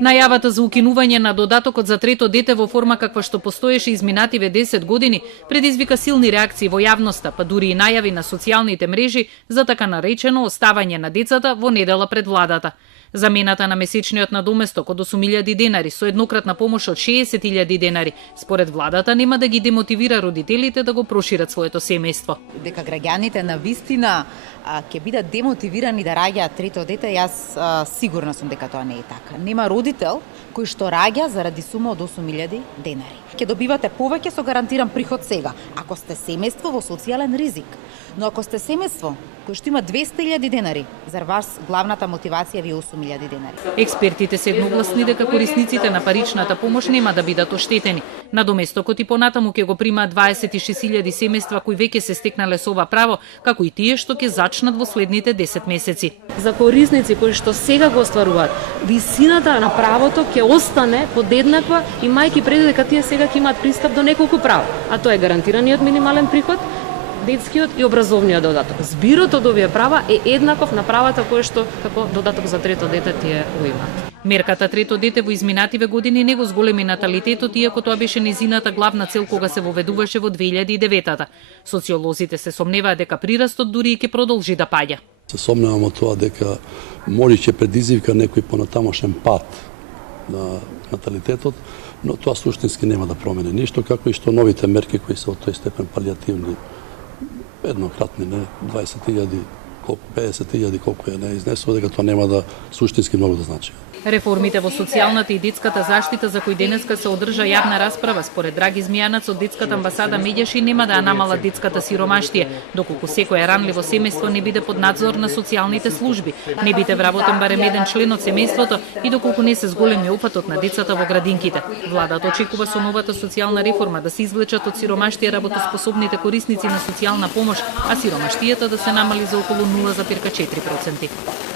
Најавата за укинување на додатокот за трето дете во форма каква што постоеше изминативе 10 години предизвика силни реакции во јавноста, па дури и најави на социјалните мрежи за така наречено оставање на децата во недела пред владата. Замената на месечниот надоместок од 8.000 денари со еднократна помош од 60.000 денари, според владата нема да ги демотивира родителите да го прошират своето семејство. Дека граѓаните на вистина ќе бидат демотивирани да раѓаат трето дете, јас сигурна сум дека тоа не е така. Нема родител кој што раѓа заради сума од 8.000 денари. Ќе добивате повеќе со гарантиран приход сега, ако сте семејство во социјален ризик. Но ако сте семејство кој што има 200.000 денари, за вас главната мотивација ви е 8.000 денари. Експертите се едногласни дека корисниците на паричната помош нема да бидат оштетени. Надоместокот и понатаму ќе го примаат 26.000 семејства кои веќе се стекнале со ова право, како и тие што ќе зачнат во следните 10 месеци. За корисници кои што сега го остваруваат, висината на правото ќе остане подеднаква, имајќи предвид дека тие сега ќе имаат пристап до неколку права, а тоа е гарантираниот минимален приход, детскиот и образовниот додаток. Збирот од овие права е еднаков на правата кои што како додаток за трето дете тие го имаат. Мерката трето дете во изминативе години не го зголеми наталитетот, иако тоа беше незината главна цел кога се воведуваше во 2009-та. Социолозите се сомневаат дека прирастот дури и ќе продолжи да паѓа. Се сомневаме тоа дека може ќе предизвика некој понатамошен пат на наталитетот, но тоа суштински нема да промени ништо, како и што новите мерки кои се од тој степен палијативни, еднократни, не 20.000, 50.000, колку е не изнесува, дека тоа нема да суштински многу да значи. Реформите во социјалната и детската заштита за кои денеска се одржа јавна расправа според Драги Змијанац од детската амбасада Медјаши нема да ја намала детската сиромаштија, доколку секое ранливо семејство не биде под надзор на социјалните служби, не биде вработен барем еден член од семејството и доколку не се зголеми опатот на децата во градинките. Владата очекува со новата социјална реформа да се извлечат од сиромаштија работоспособните корисници на социјална помош, а сиромаштијата да се намали за околу 0,4%.